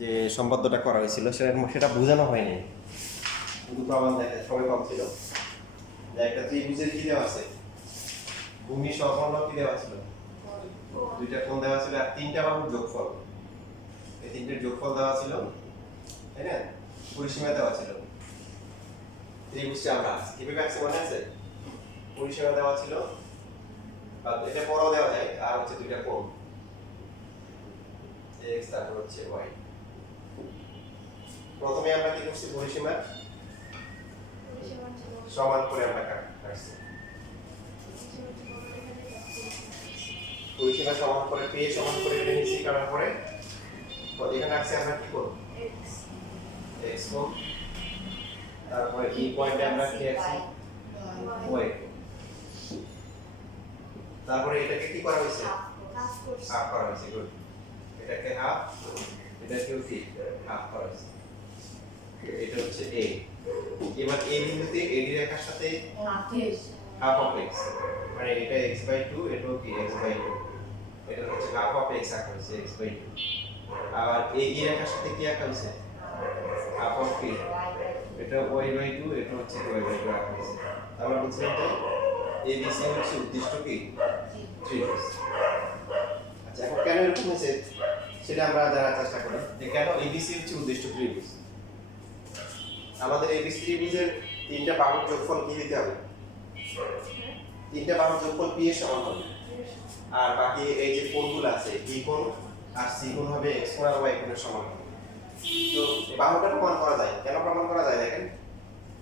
যে সম্পাদ্যটা করা হয়েছিল সেটা বোঝানো হয়নি, কিন্তু প্রমাণ দেখে সবাই ভাবছিল যে একটা ত্রিভুজের কি দেওয়া আছে, ভূমি সমকলন কি দেওয়া ছিল, দুইটা কোণ দেওয়া ছিল আর তিনটা বাহুর যোগফল, এই তিনটের যোগফল দেওয়া ছিল, তাই না? পরিসীমা দেওয়া ছিল। ত্রিভুজটা আমরা কিভাবে আঁকছি মনে আছে? পরিসীমা দেওয়া ছিল, বা এটা পরও দেওয়া যায়, আর হচ্ছে দুইটা কোণ x তারপর হচ্ছে y। প্রথমে আমরা কি করছি, পরিসীমা সমান করে আমরা কাটছি, পরিসীমা সমান করে পেয়ে সমান করে এটা নিচে কাটার পরে এখানে আছে আমরা কি করব, x কোণ, তারপরে এই পয়েন্টে আমরা কি আছে y, তারপরে এটাকে কি করা হয়েছে, হাফ করা হয়েছে। গুড, এটাকে হাফ, এটাকেও কি হাফ করা হয়েছে। এটা হচ্ছে a। এবার a বিন্দুতে AD রেখার সাথে হাফ অফ x, মানে এটা x/2, এটাও কি x/2, এটা হচ্ছে হাফ অফ x আঁকা হয়েছে x/2। আবার এই রেখার সাথে কি আঁকা হয়েছে, হাফ অফ কি, এটা y/2, এটা হচ্ছে y/2 আঁকা হয়েছে। আমরা বুঝলাম যে ABC হচ্ছে উদ্দিষ্ট কি ত্রিভুজ। আচ্ছা, এখন কেন এরকম হয়েছে সেটা আমরা জানার চেষ্টা করি, যে কেন ABC হচ্ছে উদ্দিষ্ট ত্রিভুজ। আমাদের ABC ত্রিভুজের তিনটা বাহুর যোগফল কি দিতে হবে, তিনটা বাহুর যোগফল p এর সমান হবে, আর বাকি এই যে কোণগুলো আছে b কোণ আর c কোণ হবে x কোণ আর y কোণের সমান হবে। তো বাহুটা প্রমাণ করা যায়, কেন প্রমাণ করা যায় দেখেন,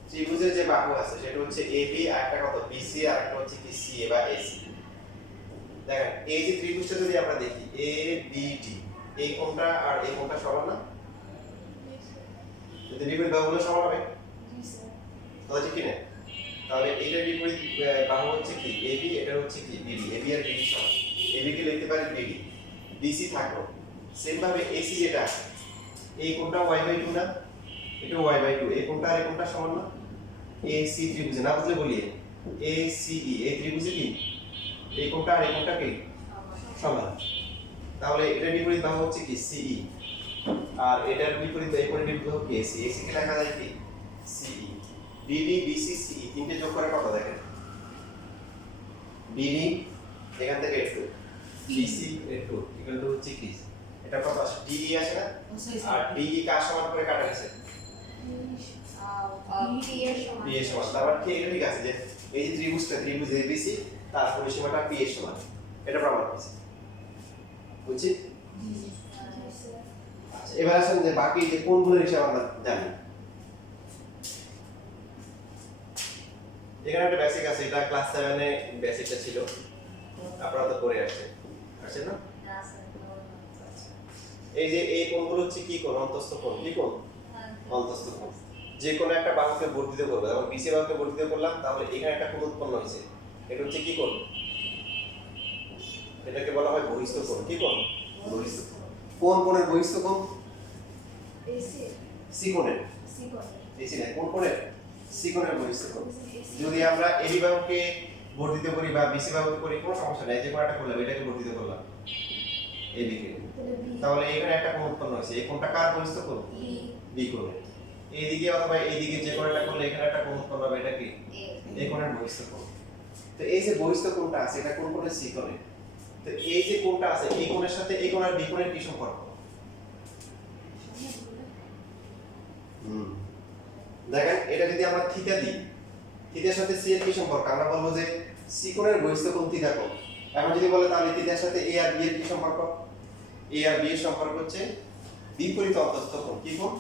ত্রিভুজের যে বাহু আছে সেটা হচ্ছে AB আর একটা কত BC আর একটা হচ্ছে কি CA বা AC। দেখেন এই যে ত্রিভুজটা যদি আমরা দেখি ABD, এই কোণটা আর এই কোণটা সমান না, যদি বিপরীত বাহুগুলো সমান হবে তাহলে ঠিক কি না, তাহলে এইটার বিপরীত বাহু হচ্ছে কি AB, এটা হচ্ছে কি BD, AB আর BD সমান, AB কে লিখতে পারি BD, BC থাকলো। সেম ভাবে AC যেটা আছে এই কোণটা y/2 না, এটা y/2, এই কোণটা আর এই কোণটা সমান না, AC ত্রিভুজে না বুঝলে বলি ACE, এই ত্রিভুজে কি এই কোণটা আর এই কোণটা কি সমান, তাহলে এটার বিপরীত বাহু হচ্ছে কি CE, আর এটার বিপরীত এই কোণের বিপরীত বাহু কি AC, AC কে লেখা যায় কি CE। BD BC CE তিনটে যোগ করে কত দেখেন, BD এখান থেকে একটু, BC একটু ইকুয়াল টু হচ্ছে কি, এটা কত আসে DE আসে না, আর DE কার সমান করে কাটা গেছে, p এর সমান। তারপর কি এটা ঠিক আছে যে এই যে ত্রিভুজটা, ত্রিভুজ ABC তার পরিসীমাটা p এর সমান, এটা প্রমাণ হয়েছে, বুঝছি? আচ্ছা, এবার আসেন যে বাকি যে কোণগুলোর হিসাব আমরা জানি। এখানে একটা বেসিক আছে, এটা ক্লাস 7 এ বেসিকটা ছিল, আপনারা তো পড়ে আসছে না? এই যে এই কোণগুলো হচ্ছে কি কোণ, অন্তস্থ কোণ, কি কোণ, অন্তস্থ কোণ। যে কোনো একটা বাহুকে বর্ধিত করব, যেমন BC বাহুকে বর্ধিত করলাম, তাহলে এখানে একটা কোণ উৎপন্ন হয়েছে, এটা হচ্ছে কি কোণ, এটাকে বলা হয় বহিস্থ কোণ। কি কোণ, বহিস্থ কোণ। কোন কোণের বহিস্থ কোণ, C কোণের, AC না, কোন কোণের, C কোণের বহিস্থ কোণ। যদি আমরা AB বাহুকে বর্ধিত করি বা BC বাহুকে করি কোনো সমস্যা নাই, যে কোনো একটা করলাম, এটাকে বর্ধিত করলাম AB কে, তাহলে এখানে একটা কোণ উৎপন্ন হয়েছে, এই কোণটা কার বহিস্থ কোণ, B কোণের। এইদিকে অথবা এইদিকে যে কোণটা করলে এখানে একটা কোণ উৎপন্ন হবে, এটা কি এই কোণের বহিস্থ কোণ। তো এই যে বহিস্থ কোণটা আছে এটা কোন কোণের, C কোণের। তো এই যে কোণটা আছে এই কোণের সাথে এই কোণ আর B কোণের কি সম্পর্ক, দেখেন এটা যদি আমরা থিটা দিই, থিটার সাথে C এর কি সম্পর্ক, আমরা বলবো যে C কোণের বহিস্থ কোণ থিটা কোণ। এখন যদি বলে তাহলে থিটার সাথে A আর B এর কি সম্পর্ক, A আর B এর সম্পর্ক হচ্ছে বিপরীত অন্তস্থ কোণ। কি কোণ,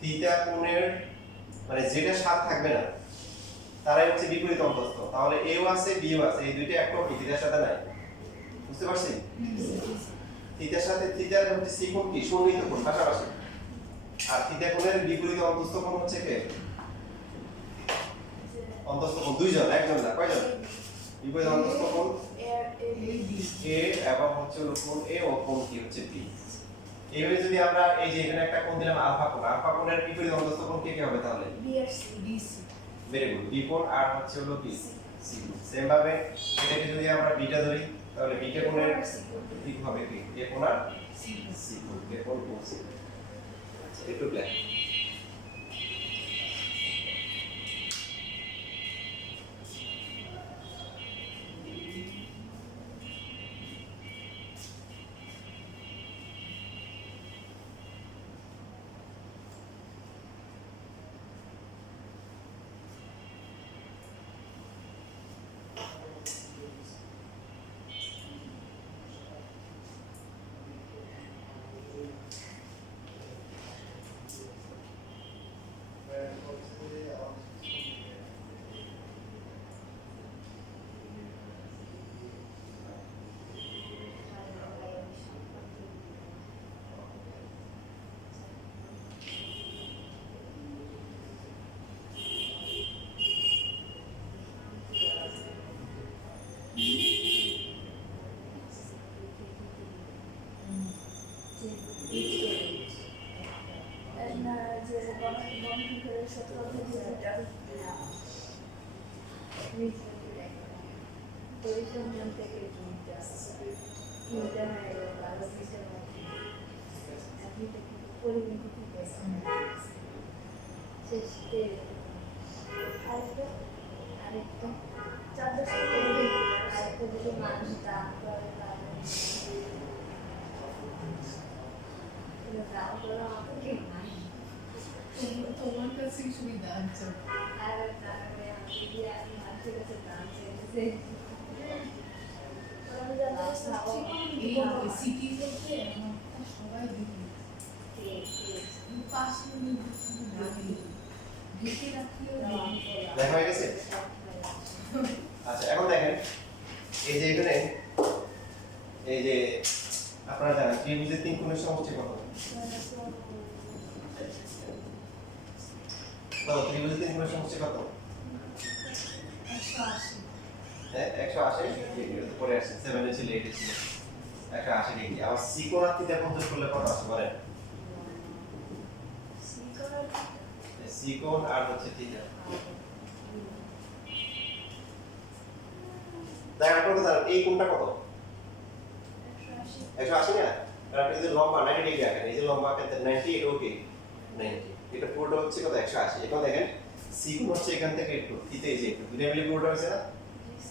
থিটা কোণের, মানে যেটা সাথে থাকবে না তারাই হচ্ছে বিপরীত অন্তস্থ। তাহলে A ও আছে B ও আছে, এই দুইটা একটাও কি থিটার সাথে নাই, বুঝতে পারছেন? থিটার সাথে থিটার হচ্ছে C কোণ কি সন্নিহিত কোণ, পাশাপাশি, আর থিটা কোণের বিপরীত অন্তস্থ কোণ হচ্ছে কে, অন্তস্থ কোণ দুইজন, একজন না, কয়জন, বিপরীত অন্তস্থ কোণ A এবং হচ্ছে কোণ A ও কোণ কি হচ্ছে B। এইভাবে যদি আমরা এই যে এখানে একটা কোণ দিলাম আলফা কোণ, আলফা কোণের বিপরীত অন্তস্থ কোণ কে কে হবে তাহলে, BC। ভেরি গুড, B কোণ আর হচ্ছে হলো কি C কোণ। সেম ভাবে এটাকে যদি আমরা বিটা ধরি তাহলে বিটা কোণের ঠিক হবে কি A কোণ আর C সিকোন কেবল ও সিকোন আচ্ছা একটু ব্ল্যাক তোমার কাছে সুবিধা আছে এই সিটিতে সবাই পাশে ঢেকে রাখলেও দেখা হয়ে গেছে আচ্ছা এখন দেখেন এই যে এখানে এই যে আপনারা জানেন ত্রিভুজের তিন কোণের সমষ্টি কত ত্রিভুজের তিন কোণের সমষ্টি কত 180 হ্যাঁ 180 ডিগ্রি তো পরে আসছে 7 এ ছিল 8 এ ছিল 180 ডিগ্রি আবার সিকোণ আর থিটা কোণ যোগ করলে কত আসে বলেন সিকোণ আর হচ্ছে থিটা দেখেন আপনারা জানেন এই কোণটা কত 180 না আর আপনি যদি লম্বা 90 ডিগ্রি রাখেন এই যে লম্বা আঁকেন 90 এটা ওকে 90 এটা পুরোটা হচ্ছে কত 180 এখন দেখেন সিকোণ হচ্ছে এখান থেকে একটু থিটা এই যে একটু দুটো মিলে পুরোটা হচ্ছে না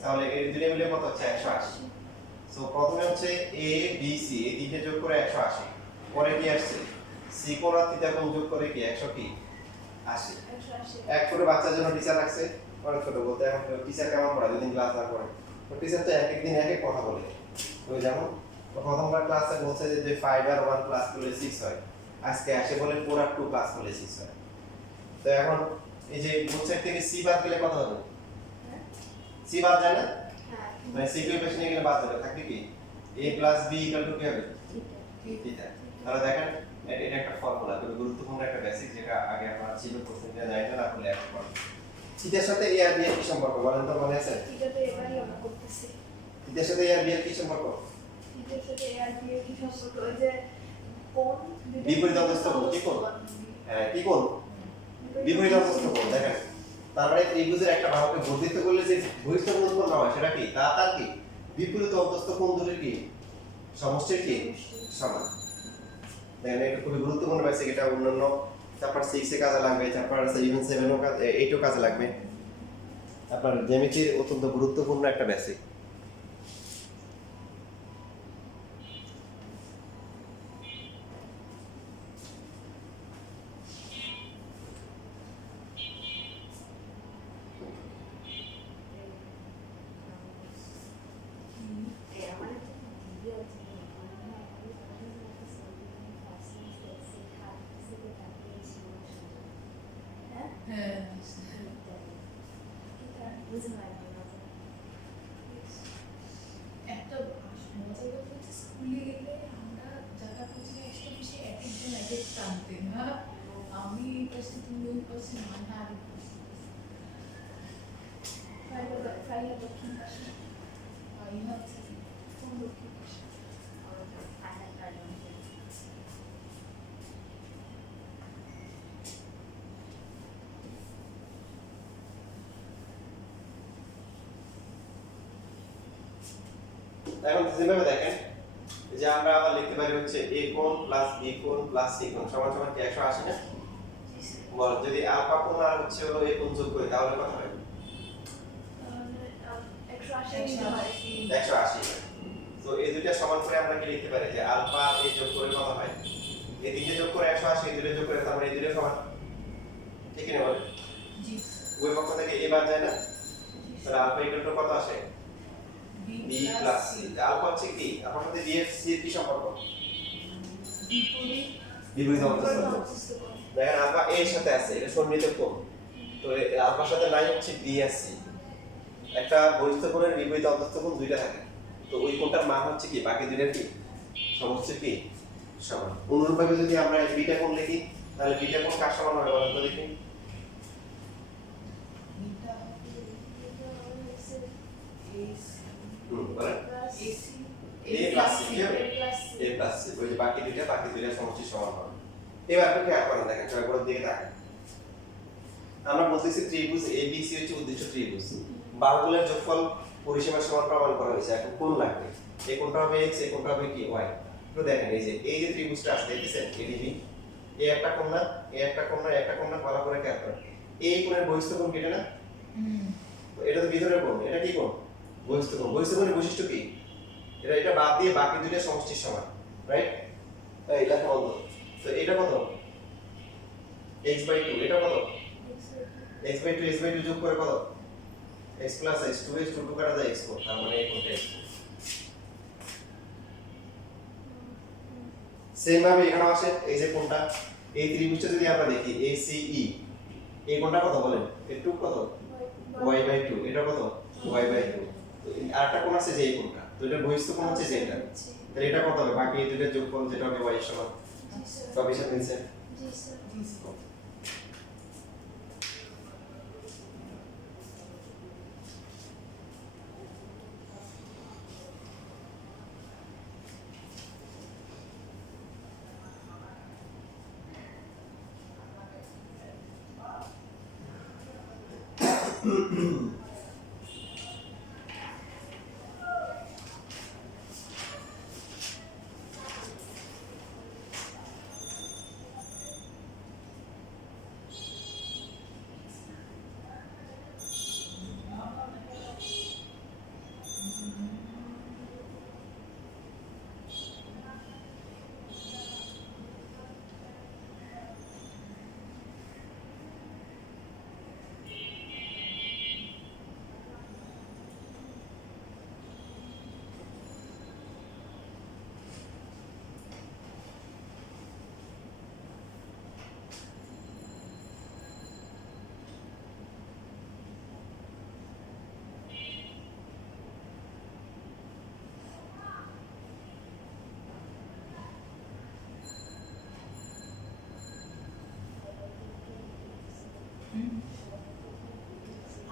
তাহলে এই দুটো মিলে কত হচ্ছে 180 সো প্রথমে হচ্ছে এ বি সি এই তিনটে যোগ করে 180 পরে কি আসছে সিকোণ আর থিটা কোণ যোগ করে কি 100 কি 80 এক ছোট বাচ্চার জন্য টিচার রাখছে অনেক ছোট বলতে এখন টিচার কেমন পড়ায় দুদিন ক্লাস না করে তো টিচার তো এক এক দিন এক এক কথা বলে ওই যেমন প্রথমবার ক্লাসে বলছে যে 5 আর 1 ক্লাস করলে 6 হয় আজকে আসে বলে 4 আর 2 ক্লাস করলে 6 হয় তো এখন এই যে বোথ সাইড থেকে সি বাদ গেলে কত হবে সি বাদ যায় না মানে সি ইকুয়েশনে গেলে বাদ যাবে থাকবে কি a + b = কি হবে থিটা তাহলে দেখেন এটা একটা ফর্মুলা খুব গুরুত্বপূর্ণ একটা বেসিক যেটা আগে আপনারা ছিল কোশ্চেনটা জানেন না আপনি এখন পড়ুন থিটার সাথে a আর b এর কি সম্পর্ক বলেন তো মনে আছে থিটাতে এবারই আমরা করতেছি থিটার সাথে a আর b এর কি সম্পর্ক থিটার সাথে আর বি এর কি সম্পর্ক ওই যে কোণ বিপরীত অন্তস্থ কোণ কি কোণ হ্যাঁ কি কোণ বিপরীত অন্তস্থ কোণ দেখেন তার মানে ত্রিভুজের একটা বাহুকে বর্ধিত করলে যে বহিস্থ কোণ উৎপন্ন হয় সেটা কি তার কি বিপরীত অন্তস্থ কোণ দুটোর কি সমষ্টির কি সমান দেখেন এটা খুবই গুরুত্বপূর্ণ বেসিক এটা অন্যান্য চ্যাপ্টার 6 এ কাজে লাগবে চ্যাপ্টার 7 ও 8 ও কাজে লাগবে আপনার জ্যামিতির অত্যন্ত গুরুত্বপূর্ণ একটা বেসিক হ্যাঁ একটা মজার কথা হচ্ছে স্কুলে গেলে আমরা যারা কোচিং এক্সট্রা বেশি এক একজন এক এক টানতেন হ্যাঁ আমি এই পাশে তুমি ওই পাশে মানা আর ফাইনাল দক্ষিণ পাশে আইনা আছে কোন দক্ষিণ পাশে ফাইনাল কার্ডন এখন যেভাবে দেখেন এই যে আমরা আবার লিখতে পারি হচ্ছে a কোণ প্লাস b কোণ প্লাস c কোণ সমান সমান কি 180 না? বল যদি আলফা কোণ আর হচ্ছে হলো a কোণ যোগ করি তাহলে কত হয়? 180। তো এই দুইটা সমান করে আমরা কি লিখতে পারি যে আলফা a যোগ করে কত হয়? এই তিনটে যোগ করে 180, এই দুটো যোগ করে তার মানে এই দুটো সমান। ঠিক না বল? জি ওই পক্ষ থেকে a বাদ যায় না? তাহলে আলফা ইকুয়াল টু কত আসে? b plus c। আলফা হচ্ছে কি? আলফার সাথে b এর c এর কি সম্পর্ক? বিপরীত অন্তঃস্থ। দেখেন আলফা a এর সাথে আছে, এটা সন্নিহিত কোণ। তো আলফার সাথে নাই হচ্ছে b আর c। একটা বহিস্থ কোণের বিপরীত অন্তঃস্থ কোণ দুইটা থাকে। তো ওই কোণটার মান হচ্ছে কি বাকি দুইটার কি সমষ্টি কি সমান। অনুরূপভাবে যদি আমরা বিটা কোণ লিখি তাহলে বিটা কোণ কার সমান হবে বলেন তো দেখি? বলেন a প্লাস c কি হবে? a plus c। ওই যে বাকি দুইটা সমষ্টি সমান হবে। এবার আপনি খেয়াল করেন, দেখেন চয়গুলোর দিকে তাকান। আমরা বলতেছি ত্রিভুজ ABC হচ্ছে উদ্দেশ্য ত্রিভুজ। বাহুগুলোর যোগফল পরিসীমার সমান প্রমাণ করা হয়েছে। এখন কোণ লাগবে। এই কোণটা হবে x, এই কোণটা হবে কি y। একটু দেখেন এই যে ত্রিভুজটা আছে দেখতেছেন ADB। এই একটা কোণ না, এই একটা কোণ না, একটা কোণ না, ভালো করে খেয়াল করেন। এই কোণের বহিস্থ কোণ কেটে না? তো এটা তো ভিতরের কোণ, এটা কি কোণ? বহিস্থ কোণ। বহিস্থ কোণের বৈশিষ্ট্য কি? এটা বাদ দিয়ে বাকি দুইটা সমষ্টির সমান, রাইট? এই লেখা বন্ধ। তো এটা কত? x/2। এটা কত? x/2 যোগ করে কত? x প্লাস x2 x2 কাটা যায় x4, তার মানে এই কোণটা x4। সেম ভাবে এখানে আসে এই যে কোণটা, এই ত্রিভুজটা যদি আমরা দেখি ACE, এই কোণটা কত বলেন? একটু কত? y/2। এটা কত? y/2। তো আরেকটা কোণ আছে যে এই কোণটা, তো এটা বহিস্থ কোণ হচ্ছে যে এটা। তাহলে এটা কত হবে? বাকি এই দুইটার যোগফল যেটা হবে y এর সমান। সবই সাথে মিলছে? জি স্যার।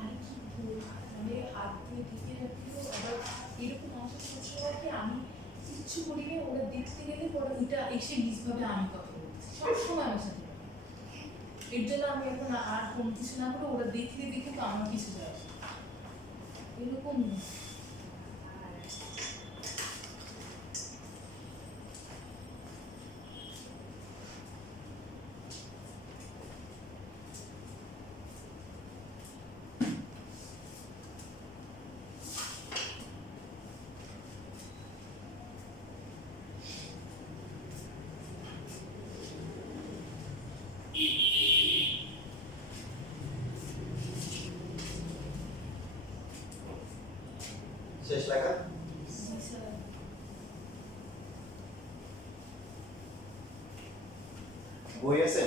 আর কি বলবো, মানে হাত দিয়ে ঢেকে রাখলো, আবার এরকম অবস্থা করছে কি আমি কিচ্ছু করিনি, ওরা দেখতে গেলে পরে ওইটা এসে নিজভাবে আমি কথা বলছি সবসময় আমার সাথে। এর জন্য আমি এখন আর কোনো কিছু না করে ওরা দেখলে দেখে তো আমার কিছু যায় আসে না। এরকম শেষ লেখা? বই আছে?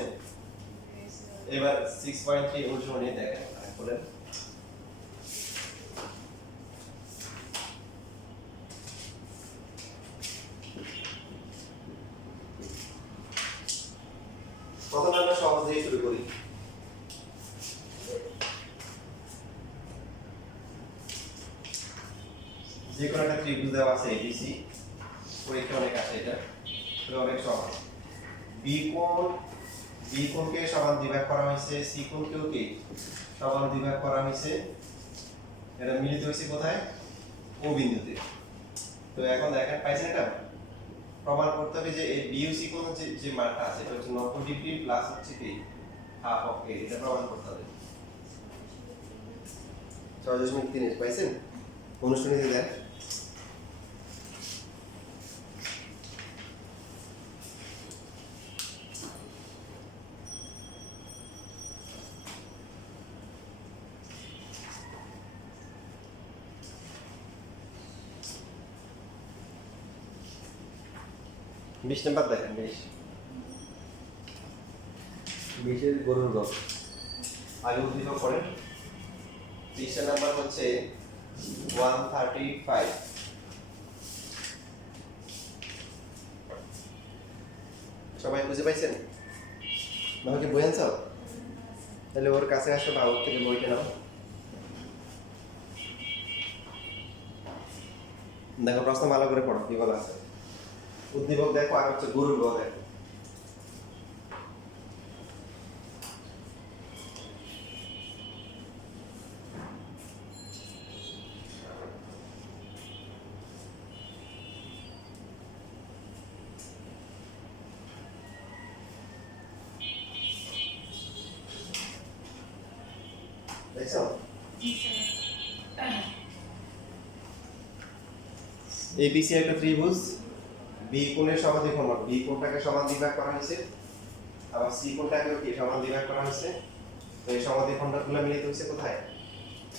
এবার 6.3 অনুশীলনী দেখেন আর বলেন। প্রথমে আমরা সহজ দিয়ে শুরু করি। যে কোনো একটা ত্রিভুজ দেওয়া আছে ABC, পরীক্ষা অনেক আছে এটা, তো অনেক সহজ। বি কোণকে সমান দ্বিভাগ করা হয়েছে, সি কোণকেও কি সমান দ্বিভাগ করা হয়েছে। এটা মিলিত হয়েছে কোথায়? ও বিন্দুতে। তো এখন দেখেন পাইছেন এটা? প্রমাণ করতে হবে যে এই বিইউসি কোণ যে মানটা আছে এটা হচ্ছে 90 ডিগ্রি প্লাস হচ্ছে কি হাফ অফ এ, এটা প্রমাণ করতে হবে। 6.3 পাইছেন? অনুষ্ঠিত দেন। বিশ নাম্বার দেখেন, 20 গরুর রোগ আগে উদ্দীপক করেন। 30 নাম্বার হচ্ছে 135। সবাই বুঝে পাইছেন? আমাকে বই আনছো? তাহলে ওর কাছে আসো বা ওর থেকে বইটা নাও। দেখো প্রশ্ন ভালো করে পড়ো, কি বলা আছে। উদ্দীপক দেখো আর হচ্ছে গরুর গ দেখো। দেখছো? জি স্যার। এবিসি একটা ত্রিভুজ, বি কোণের সমাধিখণ্ড, বি কোণটাকে সমান দ্বিভাগ করা হয়েছে, আবার সি কোণটাকেও কি সমান দ্বিভাগ করা হয়েছে। তো এই সমাধিখণ্ডগুলো মিলিত হয়েছে কোথায়?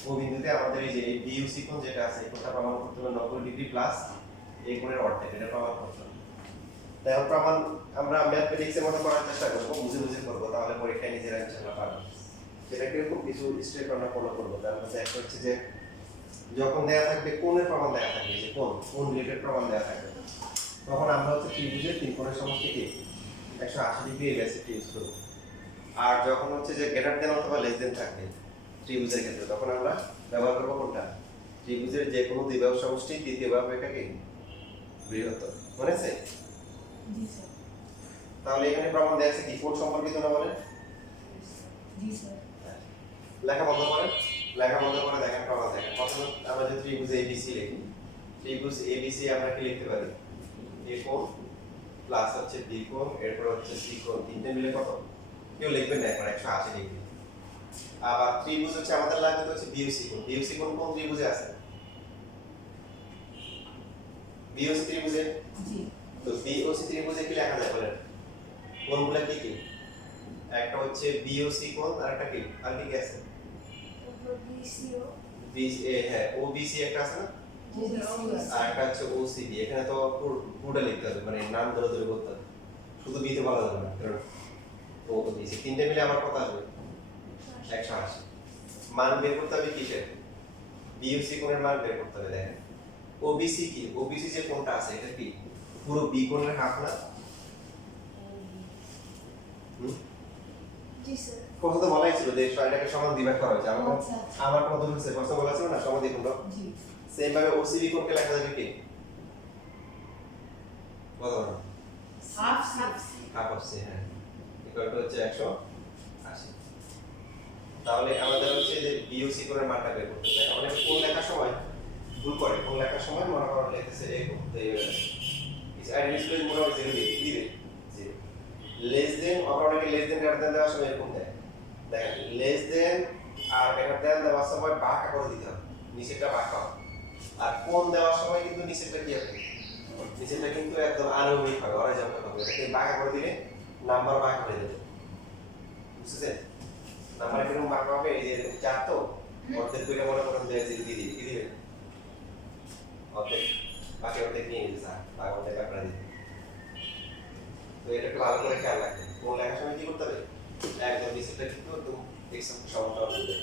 ও বিন্দুতে। আমাদের এই যে এই বিইউসি কোণ যেটা আছে কোণটা প্রমাণ করতে হবে 90 ডিগ্রি প্লাস এই কোণের অর্ধেক, এটা প্রমাণ করতে হবে। তাই প্রমাণ আমরা ম্যাথমেটিক্সের মতো করার চেষ্টা করব, বুঝে বুঝে করব, তাহলে পরীক্ষায় নিজেরা ইনশাআল্লাহ পারবো। সেটা খুব কিছু স্টেপ আমরা ফলো করবো। তার মধ্যে একটা হচ্ছে যে যখন দেয়া থাকবে কোণের প্রমাণ দেয়া থাকবে, যে কোণ রিলেটেড প্রমাণ দেয়া থাকবে, তখন আমরা হচ্ছে ত্রিভুজের তিন কোণের সমষ্টি কি 180 ডিগ্রি এই বেসিকটা ইউজ করব। আর যখন হচ্ছে যে গ্রেটার দেন অথবা লেস দেন থাকবে ত্রিভুজের ক্ষেত্রে, তখন আমরা ব্যবহার করব কোনটা? ত্রিভুজের যে কোনো দুই বাহুর সমষ্টি তৃতীয় বাহু এটাকে বৃহত্তর। মনে আছে? জি স্যার। তাহলে এখানে প্রমাণ দেয়া আছে কি কোণ সম্পর্কিত না বলে? জি স্যার। লেখা বন্ধ করেন, লেখা বন্ধ করে দেখেন প্রমাণ দেখেন। প্রথমে আমরা যে ত্রিভুজ এবিসি লিখি, ত্রিভুজ এবিসি আমরা কি লিখতে পারি? এ কোণ প্লাস হচ্ছে বি কোণ, এরপর হচ্ছে সি কোণ, তিনটে মিলে কত? কেউ লিখবেন না এখন 180 ডিগ্রি। আবার ত্রিভুজ হচ্ছে আমাদের লাগবে হচ্ছে বিইউসি কোণ। বিইউসি কোণ কোন ত্রিভুজে আছে? বিইউসি ত্রিভুজে। জি। তো বিইউসি ত্রিভুজে কি লেখা যায় বলেন? কোণগুলো কি কি? একটা হচ্ছে বিইউসি কোণ, আর একটা কি? আর কি আছে? বিসিও হ্যাঁ, ওবিসি একটা আছে না? আর একটা হচ্ছে ওসিবি। এখানে তো পুরোটা লিখতে হবে, মানে নাম ধরে ধরে করতে হবে, শুধু বিতে বলা যাবে না, কারণ ওবিসি তিনটে মিলে আমার কত আসবে? 180। মান বের করতে হবে কিসের? বিইউসি কোণের মান বের করতে হবে। দেখেন ওবিসি কি? ওবিসি যে কোণটা আছে এটা কি পুরো বি কোণের হাফ না? জি স্যার। প্রশ্ন তো বলাই ছিল যে এটাকে সমান দ্বিভাগ করা হয়েছে। আচ্ছা, আচ্ছা। আমার কোনো দূর হচ্ছে প্রশ্ন বলা ছিল না সমাদ্বিখণ্ড। জি। সেম ভাবে ওসিবি কোণকে লেখা যাবে কি? বলো না। Half half. Half of C, হ্যাঁ, ইকুয়াল টু হচ্ছে 180। তাহলে আমাদের হচ্ছে যে বিইউসি কোণের মানটা বের করতে হবে। আমাদের কোণ লেখার সময় ভুল করে, কোণ লেখার সময় মনে করো লিখতেছে এই কোণ, ইজ আইডেন্টিফাইড মোড অফ 0 দিবে 0। লেস দেন অপারেটরকে লেস দেন গ্রেটার দেন দেওয়ার সময় এরকম দেয়। দেখেন লেস দেন আর গ্রেটার দেন দেওয়ার সময় বাঁকা করে দিতে হবে, নিচেরটা বাঁকা হবে। আর কোণ দেওয়ার সময় কিন্তু নিচেরটা কি হবে? নিচেরটা কিন্তু একদম আনুভূমিক হবে, হরাইজন্টাল হবে। এটাকে বাঁকা করে দিলে নাম্বার বাঁকা হয়ে যাবে। বুঝছেন? নাম্বার কিরকম বাঁকা হবে? এই যে 4 তো অর্ধেক কইরা মনে করেন যে 0 দিয়ে দিবে, কি দিবে? অর্ধেক, বাকি অর্ধেক নিয়ে নিবে স্যার, বাকি অর্ধেক আপনারা দিবেন। তো এটা একটু ভালো করে খেয়াল রাখবেন। কোন লেখার সময় কি করতে হবে? একদম নিচেরটা কিন্তু একদম এক্সাম সমান্তরাল হবে।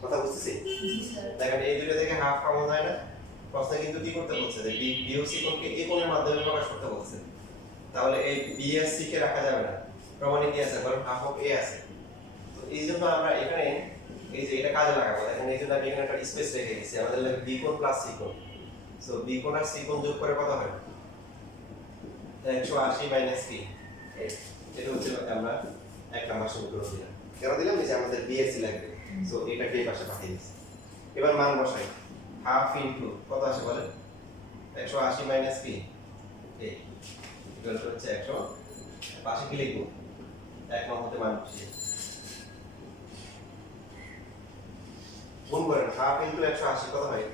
কথা বুঝতেছি? জি স্যার। দেখেন এই দুটো থেকে হাফ কমন হয় না? প্রশ্নে কিন্তু কি করতে বলছে যে বিইউসি কোণকে এই কোণের মাধ্যমে প্রকাশ করতে বলছে। তাহলে এই বিএসসি কে রাখা যাবে না, প্রমাণে কি আছে? কারণ হাফ অফ এ আছে। তো এই জন্য আমরা এখানে এই যে এটা কাজে লাগাবো। দেখেন এই জন্য আমি এখানে একটা স্পেস রেখে দিয়েছি। আমাদের লাগে বি কোণ প্লাস সি কোণ। সো বি কোণ আর সি কোণ যোগ করে কত হয়? 180 মাইনাস কি? এটা হচ্ছে আমরা এক নাম্বার সমীকরণ দিলাম। কেন দিলাম? এই যে আমাদের বিএসসি লাগবে। সো এটাকে এই পাশে পাঠিয়ে দিয়েছি। এবার মান বসাই। হাফ ইনটু কত আসে বলেন? 180 মাইনাস কি? এই ইকুয়াল টু হচ্ছে 100 পাশে কি লিখবো 1 নং হতে মান বসিয়ে গুণ করেন হাফ ইনটু 180 কত হয়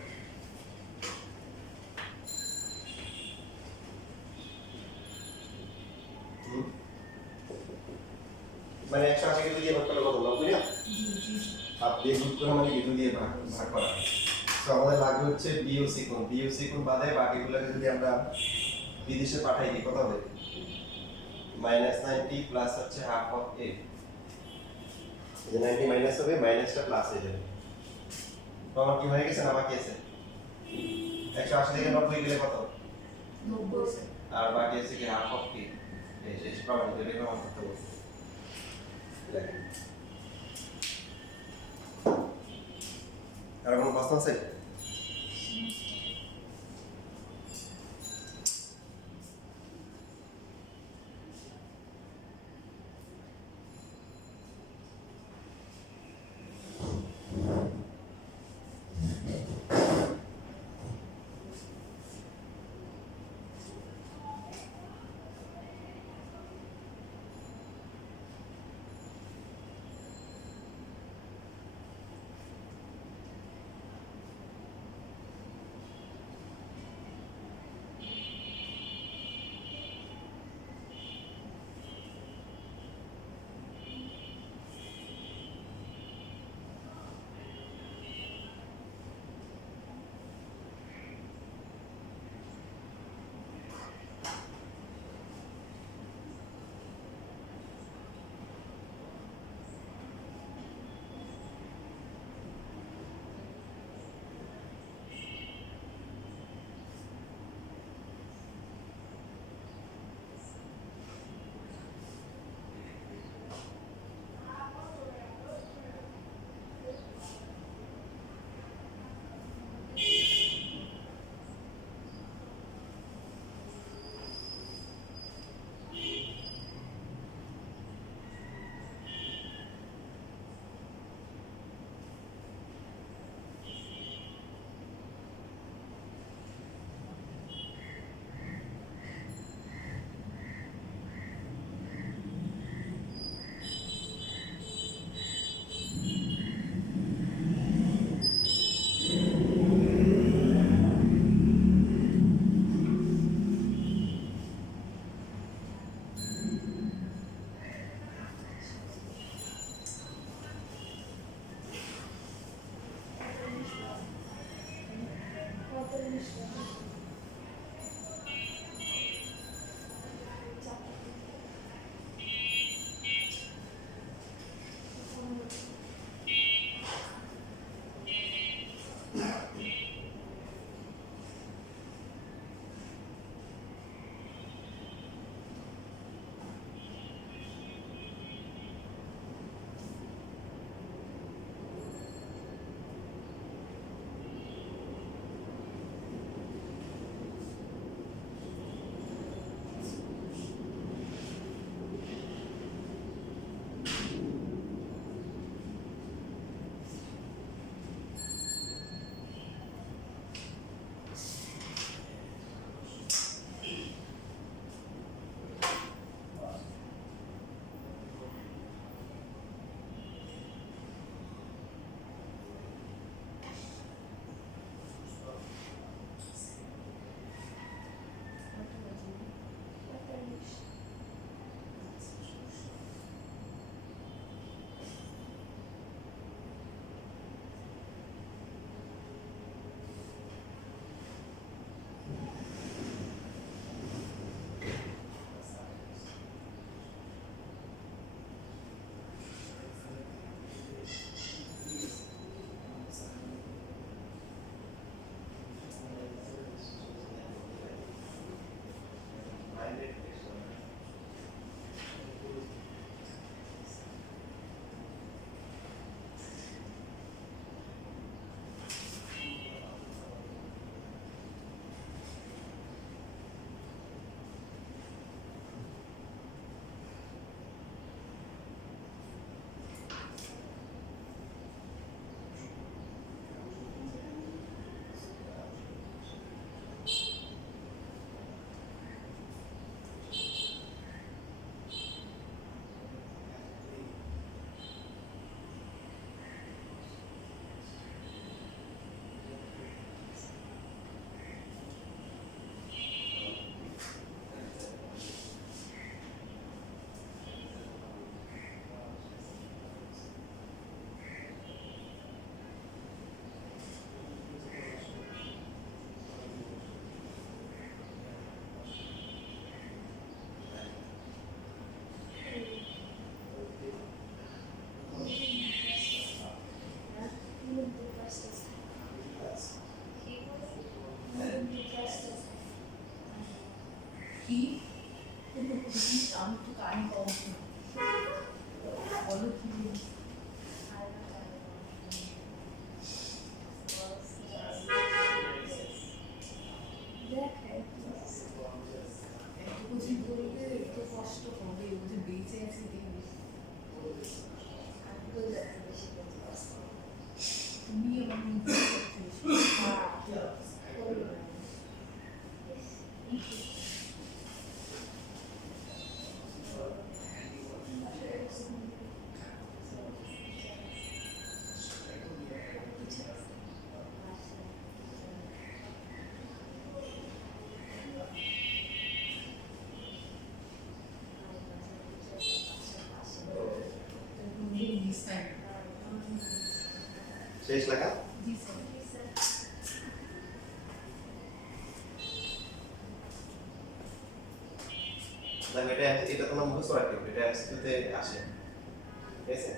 মানে 180 কে দিয়ে ভাগ করলে কত 90 না জি জি হাফ দিয়ে গুণ করা মানে কি 2 দিয়ে ভাগ ভাগ করা তো আমাদের লাগবে হচ্ছে বিওসি কোণ বাদে বাকিগুলোকে যদি আমরা বিদেশে পাঠাই দিই কত হবে -90 প্লাস হচ্ছে হাফ অফ a এই যে 90 মাইনাস হবে মাইনাসটা প্লাস হয়ে যাবে তো আমার কি হয়ে গেছে না বাকি আছে 180 থেকে 90 গেলে কত 90 স্যার আর বাকি আছে কি হাফ অফ কি এই যে প্রমাণিত এটা প্রমাণ করতে বলছি দেখেন আর কোনো প্রশ্ন আছে শেষ লেখা জি স্যার। জি স্যার। দেখো এটা তোমরা মুখস্থ রাখবে, এটা এমসিকিউতে আসে, ঠিক আছে?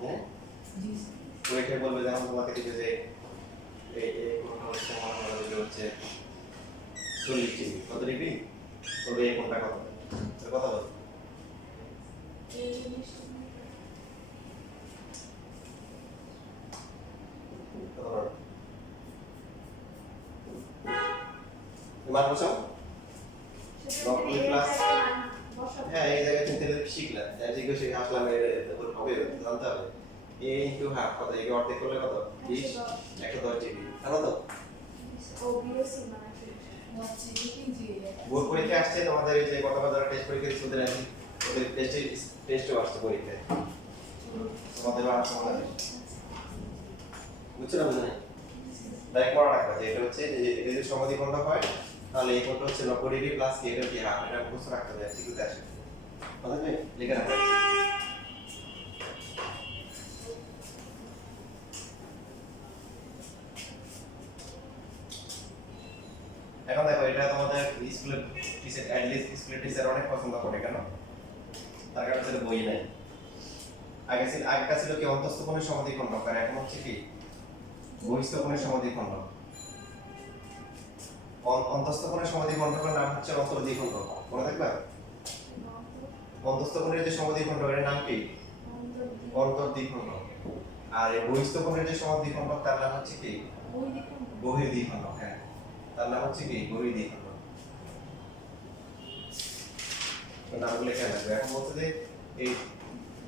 হ্যাঁ জি স্যার। পরীক্ষায় বলবে যেমন তোমাকে দিবে যে এই কোনটা হচ্ছে মনে করো যে হচ্ছে 40 ডিগ্রি, কত ডিগ্রি তবে এই কোনটা কত, তো কথা বল। মান বসাও। নব্বই প্লাস হ্যাঁ এই জায়গায় তুমি তাহলে শিখলাম জিজ্ঞেস শিখে আসলাম এর হবে জানতে হবে a ইনটু হাফ কত একে অর্ধেক করলে কত 20 110 ডিগ্রি তাহলে তো আচ্ছা দেখেন যে বোর্ড পরীক্ষা আসছে তোমাদের এই যে গতবার যারা টেস্ট পরীক্ষা দিচ্ছে ওদের আছে ওদের টেস্টও আসছে পরীক্ষায় তোমাদের আর সমাধান বুঝছো না বুঝলে ডাইরেক্ট মনে রাখবা যে এটা হচ্ছে যে এটা যদি সমদ্বিখণ্ড হয় তাহলে এই কোণটা হচ্ছে 90 ডিগ্রি প্লাস কি এটা কি হাফ এটা মুখস্থ রাখতে হবে সিকিউতে আসে কথা কি লিখে রাখা এখন দেখো এটা তোমাদের স্কুলে টিচার অ্যাটলিস্ট স্কুলে টিচার অনেক পছন্দ করে কেন তার কারণে সেটা বই নাই আগেকার ছিল কি অন্তস্থ কোণের সমদ্বিখণ্ড আর এখন হচ্ছে কি বহিস্থ কোণের সমদ্বিখণ্ড অন্তস্থ কোণের সমদ্বিখণ্ডের নাম হচ্ছে অন্তর্দ্বিখণ্ড মনে থাকবে অন্তস্থ কোণের যে সমদ্বিখণ্ড এর নাম কি অন্তর্দ্বিখণ্ড আর এই বহিস্থ কোণের যে সমদ্বিখণ্ড তার নাম হচ্ছে কি বহির্দ্বিখণ্ড হ্যাঁ তার নাম হচ্ছে কি বহির্দ্বিখণ্ড তো নামগুলো লেখা থাকবে এখন বলতে যে এই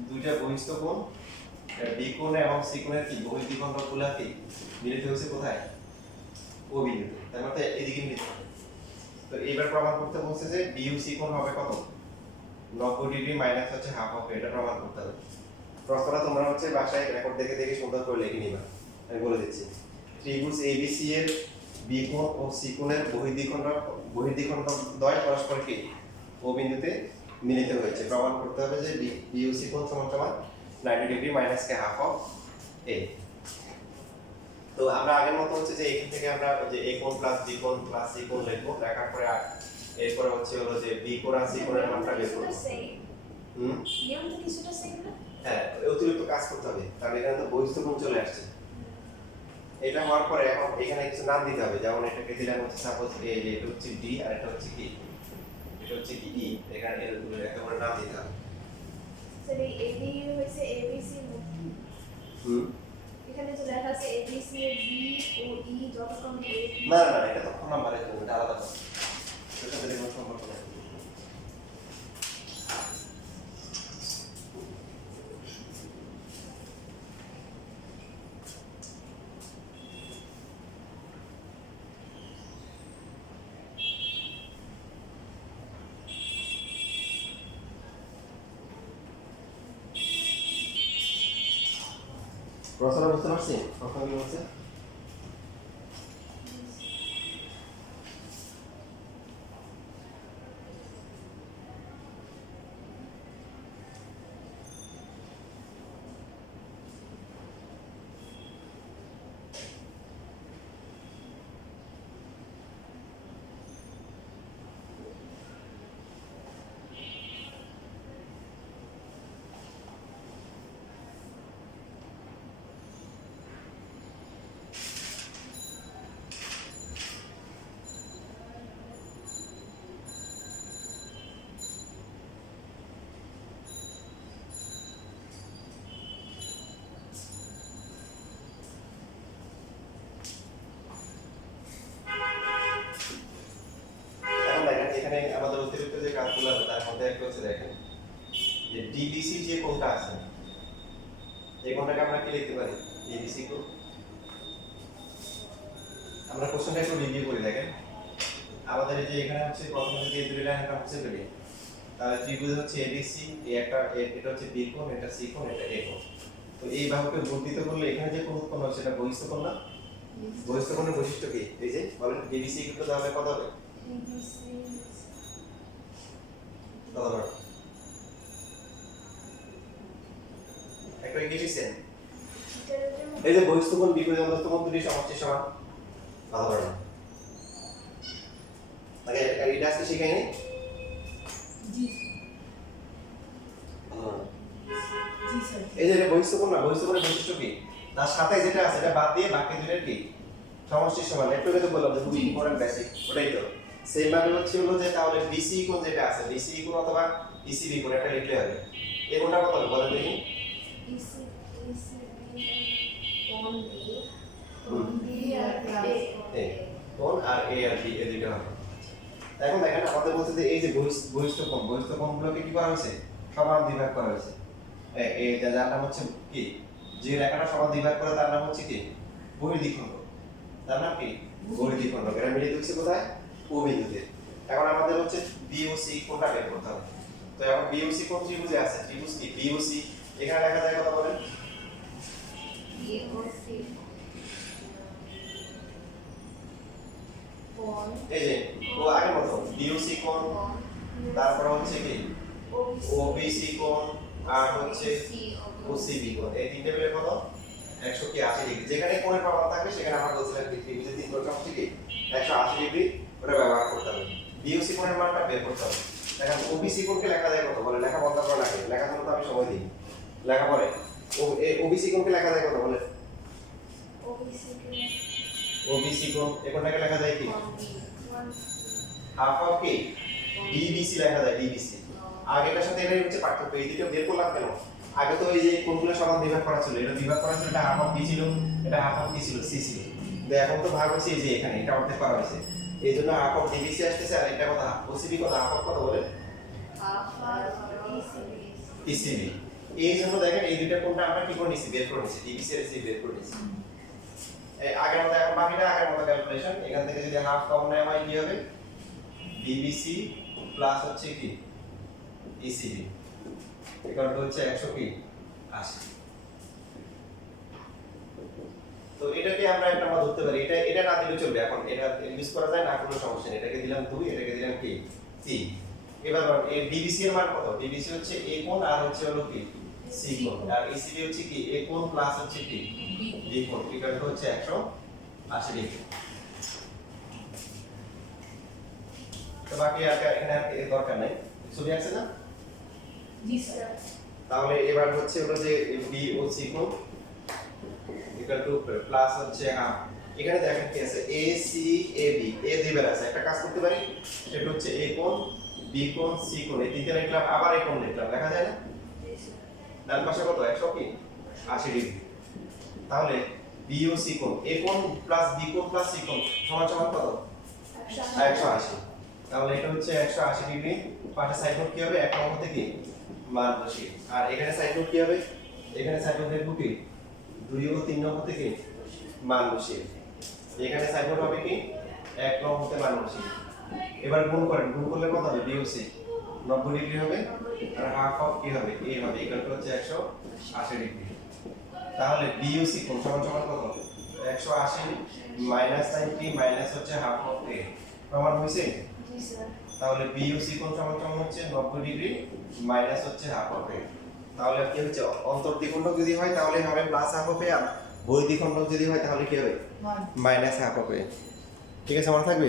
দুইটা বহিস্থ কোণ বি কোণ এবং সি কোণের কি বহির্দ্বিখণ্ড গুলা কি মিলিত হয়েছে কোথায় ও বিন্দুতে তার মানে এদিকে মিলিত হবে তো এইবার প্রমাণ করতে বলছে যে বিইউসি কোণ হবে কত 90 ডিগ্রি মাইনাস হচ্ছে হাফ অফ এটা প্রমাণ করতে হবে প্রশ্নটা তোমরা হচ্ছে বাসায় রেকর্ড দেখে দেখে সুন্দর করে লিখে নিবা আমি বলে দিচ্ছি ত্রিভুজ এবিসি এর বি কোণ ও সি কোণের বহির্দ্বিখণ্ড দ্বয় পরস্পর কি ও বিন্দুতে মিলিত হয়েছে প্রমাণ করতে হবে যে বিইউসি কোণ সমান সমান 90 ডিগ্রি মাইনাস কে হাফ অফ এ তো আমরা আগের মতো হচ্ছে যে এখান থেকে আমরা যে a কোণ প্লাস b কোণ প্লাস c কোণ লিখব লেখার পরে এরপরে হচ্ছে হলো যে b কোণ আর c কোণের মানটা বের করব নিয়ম তো কিছুটা সেম না হ্যাঁ অতিরিক্ত কাজ করতে হবে কারণ এখানে তো বহিস্থ কোণ চলে আসছে এটা হওয়ার পরে এখন এখানে কিছু নাম দিতে হবে যেমন এটাকে দিলাম হচ্ছে সাপোজ এই যে এটা হচ্ছে d আর এটা হচ্ছে কি এটা হচ্ছে কি e এখানে এর দুটো একটা করে নাম দিতে হবে স্যার এই এবি হইছে এবিসি এখানে যে লেখা আছে এবিসি এর বি ও ই যতক্ষণ না না এটা তো ফোন নাম্বারে দেবো এটা আলাদা কথা এটার সাথে কোনো সম্পর্ক নেই প্রশ্নটা বুঝতে পারছি প্রশ্নগুলো হচ্ছে এখানে আমাদের অতিরিক্ত যে কাজগুলো আছে তার মধ্যে একটা হচ্ছে দেখেন যে ডিবিসি যে কোণটা আছে এই কোণটাকে আমরা কি লিখতে পারি ডিবিসি কোণ আমরা কোশ্চেনটা একটু রিভিউ করি দেখেন আমাদের এই যে এখানে হচ্ছে প্রথমে যদি এই দুই লাইন আমরা মুছে ফেলি তাহলে ত্রিভুজ হচ্ছে এবিসি এই একটা এটা হচ্ছে বি কোণ এটা সি কোণ এটা এ কোণ তো এই বাহুকে বর্ধিত করলে এখানে যে কোণ উৎপন্ন হয় সেটা বহিস্থ কোণ না বহিস্থ কোণের বৈশিষ্ট্য কি এই যে বলেন ডিবিসি কিন্তু তাহলে কত হবে একটা ইকুয়েশন এটার যে এই যে বহিস্থ বিপরীত অন্তস্থ কোণ দুটি সমষ্টির সমান কথা বলে না আগে এটা আজকে শিখাইনি জি জি স্যার এই যে বহিস্থ কোণের বৈশিষ্ট্য কি তার সাথে যেটা আছে এটা বাদ দিয়ে বাকি দুটোর কি সমষ্টির সমান একটু আগে তো বললাম যে খুবই ইম্পর্টেন্ট বেসিক ওটাই তো সেম ভাবে হলো যে তাহলে বিসি কোণ যেটা আছে বিসি কোণ অথবা ইসিবি কোণ একটা লিখলে হবে এই কোণটা কত হবে বলেন দেখি কোণ আর এ আর বি এই দুটো হবে এখন দেখেন আমাদের বলতে যে এই যে বহিস্থ কোণগুলোকে কি করা হয়েছে সমান বিভাগ করা হয়েছে এই যার নাম হচ্ছে কি যে রেখাটা সমান বিভাগ করে তার নাম হচ্ছে কি বহির্দ্বিখণ্ড তার নাম কি বহির্দ্বিখণ্ড এরা মিলিত হচ্ছে কোথায় ও বিন্দুতে এখন আমাদের হচ্ছে বি ও সি কোণটা বের করতে হবে তো এখন বি ও সি কোণ ত্রিভুজে আছে ত্রিভুজ কি বি ও সি এখানে লেখা যায় কথা বলেন এই যে ও আগের মতো বি ও সি কোণ তারপর হচ্ছে কি ও বি সি কোণ আর হচ্ছে ও সি বি কোণ এই তিনটে মিলে কত 180 ডিগ্রি যেখানে কোণের প্রমাণ থাকবে সেখানে আমরা বলছিলাম কি ত্রিভুজের তিন কোণ সমষ্টি কি 180 ডিগ্রি ওটা ব্যবহার করতে হবে বি ও সি কোণের মানটা বের করতে হবে দেখেন ও বি সি কোণকে লেখা যায় কত বলে লেখা বন্ধ করা লাগে লেখার জন্য তো আমি সময় দিই লেখা পরে ও বি সি কোণকে লেখা যায় কত বলে ও বি সি কোণ এই কোণটাকে লেখা যায় কি হাফ অফ কি ডিবিসি লেখা যায় ডিবিসি আগেটার সাথে এটাই হচ্ছে পার্থক্য এই দুটো বের করলাম কেন আগে তো এই যে কোণগুলো সমান বিভাগ করা ছিল এটা বিভাগ করা ছিল এটা হাফ অফ বি ছিল এটা হাফ অফ কি ছিল সি ছিল তো এখন তো ভাগ হচ্ছে এই যে এখানে এটা অর্ধেক করা হয়েছে এই জন্য হাফ অফ ডিবিসি আসতেছে আর এটা কথা ওসিবি কথা হাফ অফ কত বলে ইসিবি এই জন্য দেখেন এই দুইটা কোণটা আমরা কি করে নিছি বের করে নিছি ডিবিসি আর এসিবি বের করে নিছি এই আগের মতো এখন বাকিটা আগের মতো ক্যালকুলেশন এখান থেকে যদি হাফ কম নেয় হয় কি হবে ডিবিসি প্লাস হচ্ছে কি ইসিবি ইকুয়াল টু হচ্ছে 100 কি 80 তো এটাকে আমরা একটা মান ধরতে পারি এটা না দিলে চলবে এখন এটা ইউজ করা যায় না কোনো সমস্যা নেই এটাকে দিলাম 2 এটাকে দিলাম কি 3 এবার এই ডিবিসি এর মান কত ডিবিসি হচ্ছে a কোণ আর হচ্ছে হলো কি c কোণ আর ইসিবি হচ্ছে কি a কোণ প্লাস হচ্ছে কি b কোণ ইকুয়াল টু হচ্ছে 180 ডিগ্রি তো বাকি আর এখানে আর দরকার নেই ছবি আছে না জি স্যার তাহলে এবার হচ্ছে হলো যে বি ও সি কোণ ইকুয়াল টু প্লাস হচ্ছে এখানে দেখেন কি আছে A C A B A দুইবার আছে একটা কাজ করতে পারি সেটা হচ্ছে এ কোণ বি কোণ সি কোণ এই তিনটা লিখলাম আবার এই কোণ লিখলাম লেখা যায় না ডান পাশে কত 100 কি 80 ডিগ্রি তাহলে বি ও সি কোণ এ কোণ প্লাস বি কোণ প্লাস সি কোণ সমান সমান কত 180 তাহলে এটা হচ্ছে 180 ডিগ্রি পাশে সাইড নোট কি হবে এক নম্বর থেকে মান বসিয়ে আর এখানে সাইড নোট কি হবে এখানে সাইড নোট দেখব কি 2 ও 3 নম্বর থেকে মান বসিয়ে এখানে সাইড নোট হবে কি 1 নম্বর থেকে মান বসিয়ে এবার গুণ করেন গুণ করলে কত হবে বিওসি 90 ডিগ্রি হবে আর হাফ অফ কি হবে a হবে ইকুয়াল টু হচ্ছে 180 ডিগ্রি তাহলে বিওসি কোণ সমান সমান কত 180 মাইনাস sin t মাইনাস হচ্ছে হাফ অফ a প্রমাণ হইছে জি স্যার তাহলে বিওসি কোণ সমান সমান হচ্ছে 90 ডিগ্রি মাইনাস হচ্ছে হাফ অফ a তাহলে কি হচ্ছে অন্তর্দ্বিখণ্ডক যদি হয় তাহলে হবে প্লাস হাফ অফ a আর বহির্দ্বিখণ্ডক যদি হয় তাহলে কি হবে মাইনাস হাফ অফ a ঠিক আছে মনে থাকবে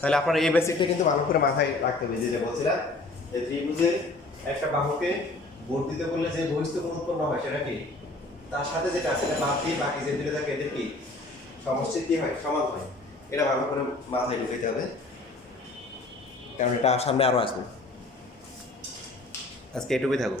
তাহলে আপনার এই বেসিকটা কিন্তু ভালো করে মাথায় রাখতে হবে যেটা বলছিলাম যে ত্রিভুজের একটা বাহুকে বর্ধিত করলে যে বহিস্থ কোণ উৎপন্ন হয় সেটা কি তার সাথে যেটা আছে সেটা বাদ দিয়ে বাকি যে দুটো থাকে এদের কি সমষ্টি কি হয় সমান হয় এটা ভালো করে মাথায় ঢুকাইতে হবে কারণ এটা সামনে আরো আসবে আজকে এটুকুই থাকুক